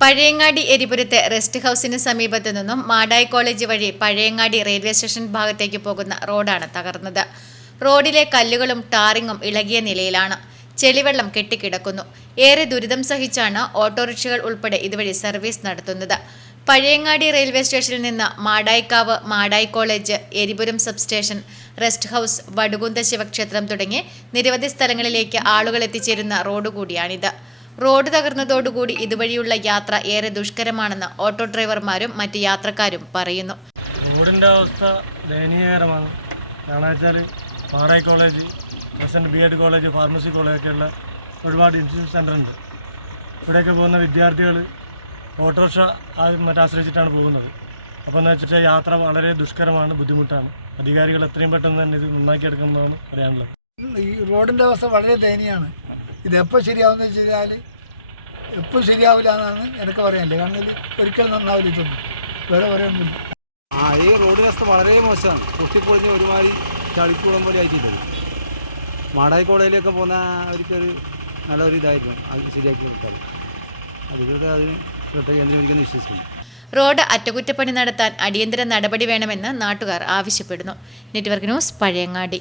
Pazhayangadi എരിപുരത്തെ rest ഹൌസിന് സമീപത്തു നിന്നും Madayi college വഴി പഴയങ്ങാടി റെയിൽവേ സ്റ്റേഷൻ ഭാഗത്തേക്ക് പോകുന്ന റോഡാണ് തകർന്നത്. റോഡിലെ കല്ലുകളും ടാറിങ്ങും ഇളകിയ നിലയിലാണ്. ചെളിവെള്ളം കെട്ടിക്കിടക്കുന്നു. ഏറെ ദുരിതം സഹിച്ചാണ് ഓട്ടോറിക്ഷകൾ ഉൾപ്പെടെ ഇതുവഴി സർവീസ് നടത്തുന്നത്. പഴയങ്ങാടി റെയിൽവേ സ്റ്റേഷനിൽ നിന്ന് Madayikavu, Madayi college, Eripuram substation, rest house, Vadukunda ശിവക്ഷേത്രം തുടങ്ങി നിരവധി സ്ഥലങ്ങളിലേക്ക് ആളുകൾ എത്തിച്ചേരുന്ന റോഡ് കൂടിയാണിത്. റോഡ് തകർന്നതോടുകൂടി ഇതുവഴിയുള്ള യാത്ര ഏറെ ദുഷ്കരമാണെന്ന് ഓട്ടോ ഡ്രൈവർമാരും മറ്റ് യാത്രക്കാരും പറയുന്നു. റോഡിൻ്റെ അവസ്ഥ ദയനീയകരമാണ്. കാരണം വെച്ചാൽ Madayi college, BEd college, pharmacy കോളേജൊക്കെയുള്ള ഒരുപാട് ഇൻസ്റ്റിറ്റ്യൂട്ട് സെൻ്റർ ഉണ്ട്. ഇവിടെയൊക്കെ പോകുന്ന വിദ്യാർത്ഥികൾ ഓട്ടോറിക്ഷ ആശ്രയിച്ചിട്ടാണ് പോകുന്നത്. അപ്പോൾ എന്ന് വെച്ചാൽ യാത്ര വളരെ ദുഷ്കരമാണ്, ബുദ്ധിമുട്ടാണ്. അധികാരികൾ എത്രയും പെട്ടെന്ന് തന്നെ ഇത് നന്നാക്കിയെടുക്കണമെന്നാണ് പറയാനുള്ളത്. ഈ റോഡിൻ്റെ അവസ്ഥ വളരെ ദയനീയമാണ്. ഇത് എപ്പോൾ ശരിയാവുമെന്ന് വെച്ച് കഴിഞ്ഞാൽ എപ്പോൾ ശരിയാവില്ല എന്നാണ് എനിക്ക് പറയാനില്ല. കാരണം ഇത് ഒരിക്കലും നന്നാവില്ല, ഇതൊന്നും വേറെ പറയാനൊന്നുമില്ല. ഈ റോഡ് വ്യവസ്ഥ വളരെ മോശമാണ്. പൊട്ടിപ്പൊളിഞ്ഞ് ഒരുമാതിരി ചളിക്കൂടം പോലെ ആയിട്ടില്ല. മാടായി കോളേജിലൊക്കെ പോകുന്ന അവർക്കൊരു നല്ലൊരു ഇതായിരുന്നു. അത് ശരിയാക്കി കൊടുത്താൽ അധികൃതർ അതിന് ശ്രദ്ധ കേന്ദ്രീകരിക്കുമെന്ന് വിശ്വസിക്കുന്നു. റോഡ് അറ്റകുറ്റപ്പണി നടത്താൻ അടിയന്തര നടപടി വേണമെന്ന് നാട്ടുകാർ ആവശ്യപ്പെടുന്നു. Network news, Pazhayangadi.